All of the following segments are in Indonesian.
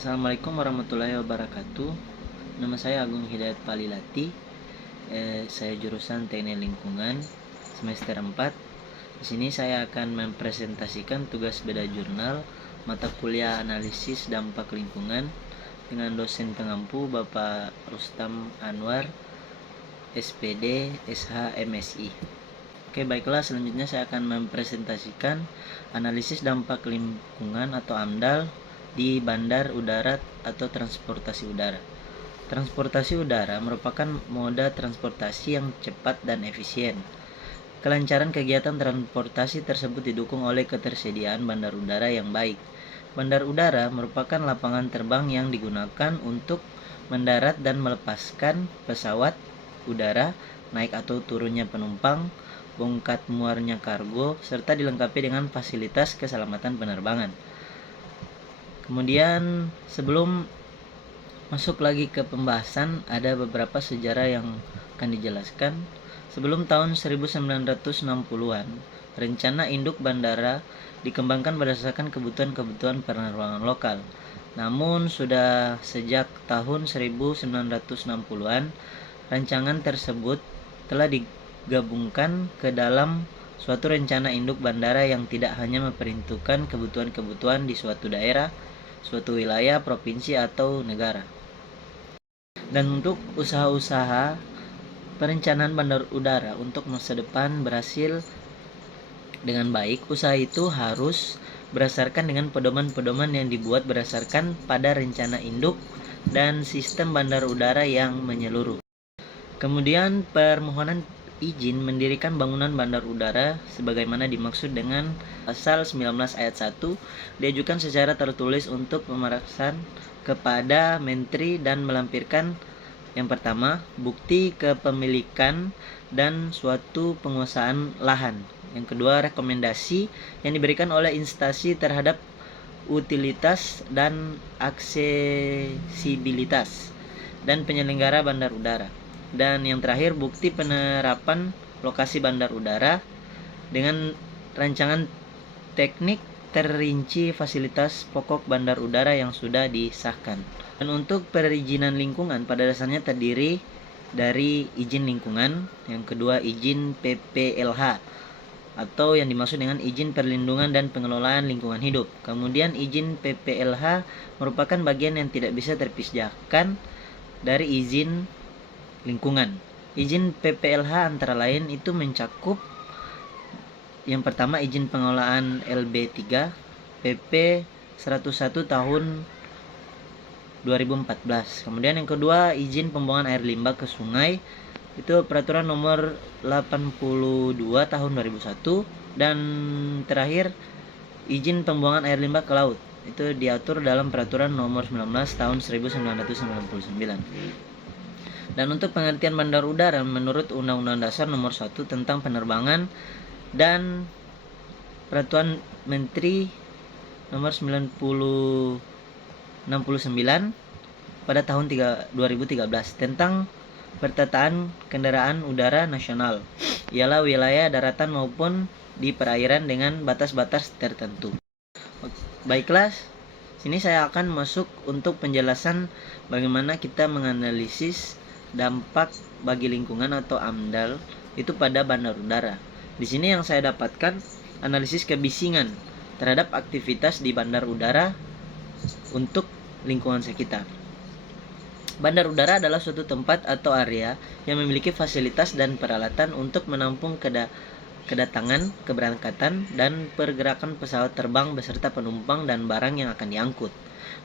Assalamualaikum warahmatullahi wabarakatuh. Nama saya Agung Hidayat Palilati. Saya jurusan Teknik Lingkungan semester 4. Di sini saya akan mempresentasikan tugas beda jurnal mata kuliah analisis dampak lingkungan dengan dosen pengampu Bapak Rustam Anwar, SPD, SH, MSI. Oke, baiklah, selanjutnya saya akan mempresentasikan analisis dampak lingkungan atau AMDAL di bandar udara atau transportasi udara. Transportasi udara merupakan moda transportasi yang cepat dan efisien. Kelancaran kegiatan transportasi tersebut didukung oleh ketersediaan bandar udara yang baik. Bandar udara merupakan lapangan terbang yang digunakan untuk mendarat dan melepaskan pesawat udara, naik atau turunnya penumpang, bongkar muarnya kargo, serta dilengkapi dengan fasilitas keselamatan penerbangan. Kemudian sebelum masuk lagi ke pembahasan, ada beberapa sejarah yang akan dijelaskan. Sebelum tahun 1960-an, rencana induk bandara dikembangkan berdasarkan kebutuhan penerbangan lokal. Namun sudah sejak tahun 1960-an, rancangan tersebut telah digabungkan ke dalam suatu rencana induk bandara yang tidak hanya memperhitungkan kebutuhan di suatu daerah, suatu wilayah, provinsi, atau negara. Dan untuk usaha-usaha perencanaan bandar udara untuk masa depan berhasil dengan baik, usaha itu harus berdasarkan dengan pedoman-pedoman yang dibuat berdasarkan pada rencana induk dan sistem bandar udara yang menyeluruh. Kemudian permohonan izin mendirikan bangunan bandar udara sebagaimana dimaksud dengan pasal 19 ayat 1 diajukan secara tertulis untuk pemerasan kepada Menteri dan melampirkan yang pertama, bukti kepemilikan dan suatu penguasaan lahan. Yang kedua, rekomendasi yang diberikan oleh instansi terhadap utilitas dan aksesibilitas dan penyelenggara bandar udara. Dan yang terakhir, bukti penerapan lokasi bandar udara dengan rancangan teknik terinci fasilitas pokok bandar udara yang sudah disahkan. Dan untuk perizinan lingkungan pada dasarnya terdiri dari izin lingkungan, yang kedua izin PPLH atau yang dimaksud dengan izin perlindungan dan pengelolaan lingkungan hidup. Kemudian izin PPLH merupakan bagian yang tidak bisa terpisahkan dari izin lingkungan. Izin PPLH antara lain itu mencakup yang pertama izin pengelolaan LB3 PP 101 tahun 2014. Kemudian yang kedua izin pembuangan air limbah ke sungai itu peraturan nomor 82 tahun 2001. Dan terakhir izin pembuangan air limbah ke laut itu diatur dalam peraturan nomor 19 tahun 1999. Dan untuk pengertian bandar udara menurut Undang-Undang Dasar Nomor 1 tentang Penerbangan dan Peraturan Menteri Nomor 69 pada tahun 2013 tentang pertataan kendaraan udara nasional, ialah wilayah daratan maupun di perairan dengan batas-batas tertentu. Baiklah, sini saya akan masuk untuk penjelasan bagaimana kita menganalisis dampak bagi lingkungan atau AMDAL itu pada bandar udara. Di sini yang saya dapatkan analisis kebisingan terhadap aktivitas di bandar udara untuk lingkungan sekitar. Bandar udara adalah suatu tempat atau area yang memiliki fasilitas dan peralatan untuk menampung kedatangan, keberangkatan, dan pergerakan pesawat terbang beserta penumpang dan barang yang akan diangkut.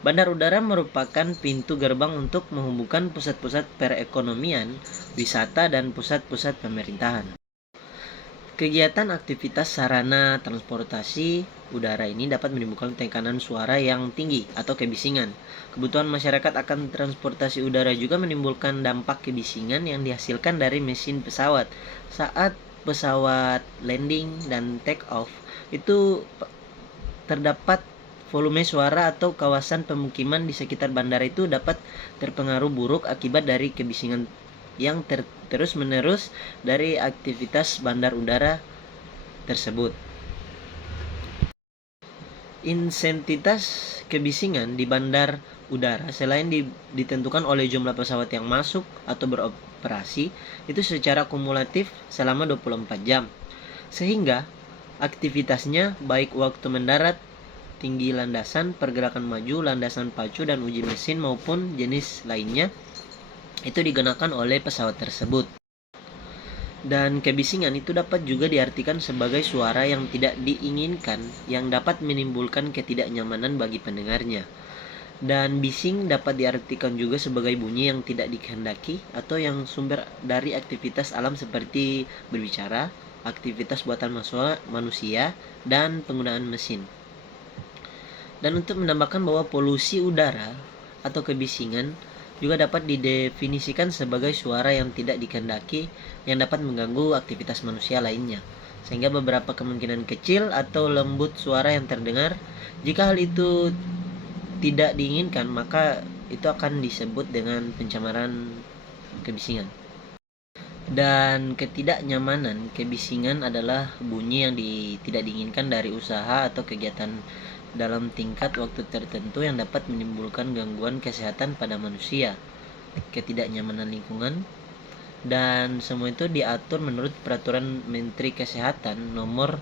Bandar udara merupakan pintu gerbang untuk menghubungkan pusat-pusat perekonomian, wisata, dan pusat-pusat pemerintahan. Kegiatan aktivitas sarana transportasi udara ini dapat menimbulkan tekanan suara yang tinggi atau kebisingan. Kebutuhan masyarakat akan transportasi udara juga menimbulkan dampak kebisingan yang dihasilkan dari mesin pesawat. Saat pesawat landing dan take off, itu terdapat volume suara atau kawasan pemukiman di sekitar bandara itu dapat terpengaruh buruk akibat dari kebisingan yang terus-menerus dari aktivitas bandar udara tersebut. Intensitas kebisingan di bandar udara selain ditentukan oleh jumlah pesawat yang masuk atau beroperasi itu secara kumulatif selama 24 jam. Sehingga aktivitasnya baik waktu mendarat, tinggi landasan, pergerakan maju, landasan pacu dan uji mesin maupun jenis lainnya itu digunakan oleh pesawat tersebut. Dan kebisingan itu dapat juga diartikan sebagai suara yang tidak diinginkan yang dapat menimbulkan ketidaknyamanan bagi pendengarnya. Dan bising dapat diartikan juga sebagai bunyi yang tidak dikehendaki atau yang sumber dari aktivitas alam seperti berbicara, aktivitas buatan manusia, dan penggunaan mesin. Dan untuk menambahkan bahwa polusi udara atau kebisingan juga dapat didefinisikan sebagai suara yang tidak dikehendaki yang dapat mengganggu aktivitas manusia lainnya, sehingga beberapa kemungkinan kecil atau lembut suara yang terdengar. Jika hal itu tidak diinginkan, maka itu akan disebut dengan pencemaran kebisingan. Dan ketidaknyamanan kebisingan adalah bunyi yang tidak diinginkan dari usaha atau kegiatan dalam tingkat waktu tertentu yang dapat menimbulkan gangguan kesehatan pada manusia, ketidaknyamanan lingkungan, dan semua itu diatur menurut Peraturan Menteri Kesehatan Nomor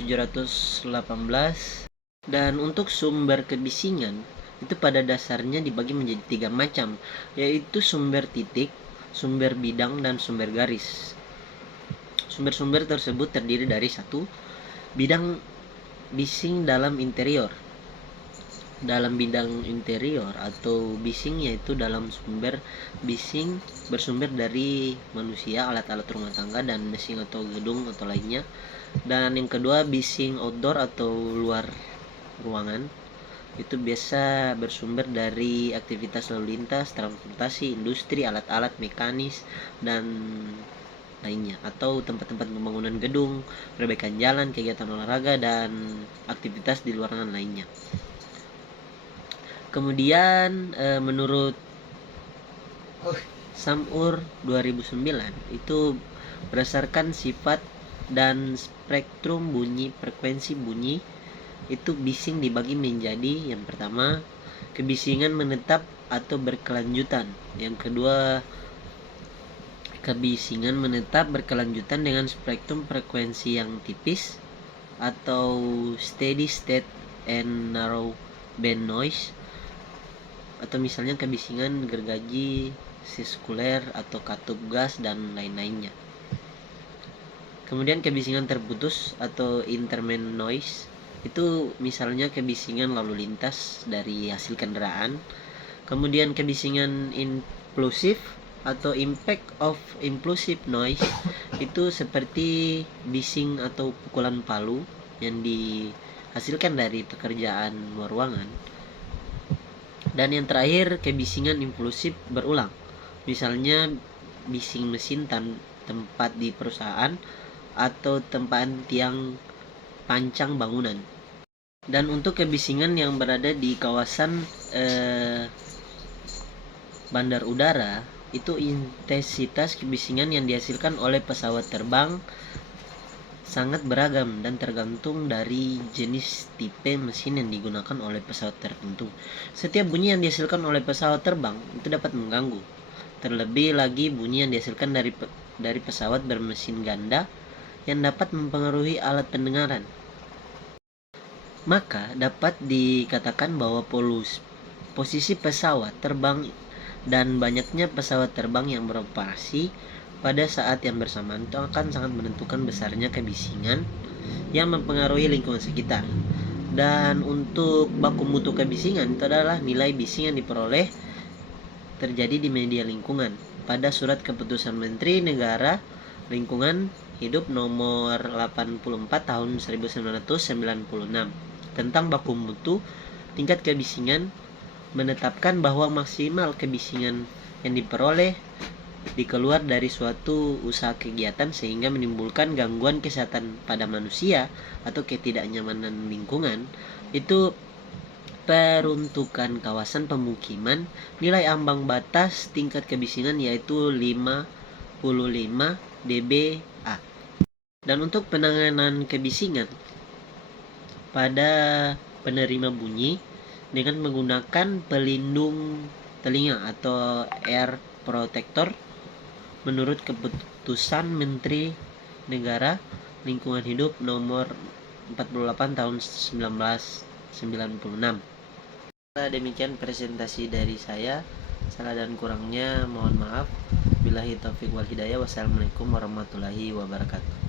718. Dan untuk sumber kebisingan itu pada dasarnya dibagi menjadi 3 macam, yaitu sumber titik, sumber bidang, dan sumber garis. Sumber-sumber tersebut terdiri dari 1. Bidang bising dalam interior. Dalam bidang interior atau bising yaitu dalam sumber bising bersumber dari manusia, alat-alat rumah tangga, dan mesin atau gedung atau lainnya. Dan yang kedua, bising outdoor atau luar ruangan, itu biasa bersumber dari aktivitas lalu lintas, transportasi, industri, alat-alat mekanis, dan lainnya, atau tempat-tempat pembangunan gedung, perbaikan jalan, kegiatan olahraga, dan aktivitas di luar ruangan lainnya. Kemudian menurut Samur 2009 itu berdasarkan sifat dan spektrum bunyi, frekuensi bunyi itu bising dibagi menjadi, yang pertama, kebisingan menetap atau berkelanjutan. Yang kedua, kebisingan menetap berkelanjutan dengan spektrum frekuensi yang tipis atau steady state and narrow band noise, atau misalnya kebisingan gergaji, sirkuler atau katup gas, dan lain-lainnya. Kemudian kebisingan terputus atau intermittent noise, itu misalnya kebisingan lalu lintas dari hasil kendaraan. Kemudian kebisingan implosif atau impact of implosive noise, itu seperti bising atau pukulan palu yang dihasilkan dari pekerjaan luar ruangan. Dan yang terakhir, kebisingan implosif berulang, misalnya bising mesin tempat di perusahaan atau tempat tiang pancang bangunan. Dan untuk kebisingan yang berada di kawasan bandar udara, itu intensitas kebisingan yang dihasilkan oleh pesawat terbang sangat beragam dan tergantung dari jenis tipe mesin yang digunakan oleh pesawat tertentu. Setiap bunyi yang dihasilkan oleh pesawat terbang itu dapat mengganggu. Terlebih lagi bunyi yang dihasilkan dari pesawat bermesin ganda yang dapat mempengaruhi alat pendengaran. Maka dapat dikatakan bahwa posisi pesawat terbang dan banyaknya pesawat terbang yang beroperasi pada saat yang bersamaan itu akan sangat menentukan besarnya kebisingan yang mempengaruhi lingkungan sekitar. Dan untuk baku mutu kebisingan itu adalah nilai bising yang diperoleh terjadi di media lingkungan pada Surat Keputusan Menteri Negara Lingkungan Hidup nomor 84 tahun 1996 tentang baku mutu tingkat kebisingan, menetapkan bahwa maksimal kebisingan yang diperoleh dikeluar dari suatu usaha kegiatan sehingga menimbulkan gangguan kesehatan pada manusia atau ketidaknyamanan lingkungan, itu peruntukan kawasan pemukiman, nilai ambang batas tingkat kebisingan yaitu 55 dBA. Dan untuk penanganan kebisingan pada penerima bunyi dengan menggunakan pelindung telinga atau ear protector menurut keputusan Menteri Negara Lingkungan Hidup nomor 48 tahun 1996. Demikian presentasi dari saya. Salah dan kurangnya mohon maaf. Billahi taufiq wal hidayah. Wassalamualaikum warahmatullahi wabarakatuh.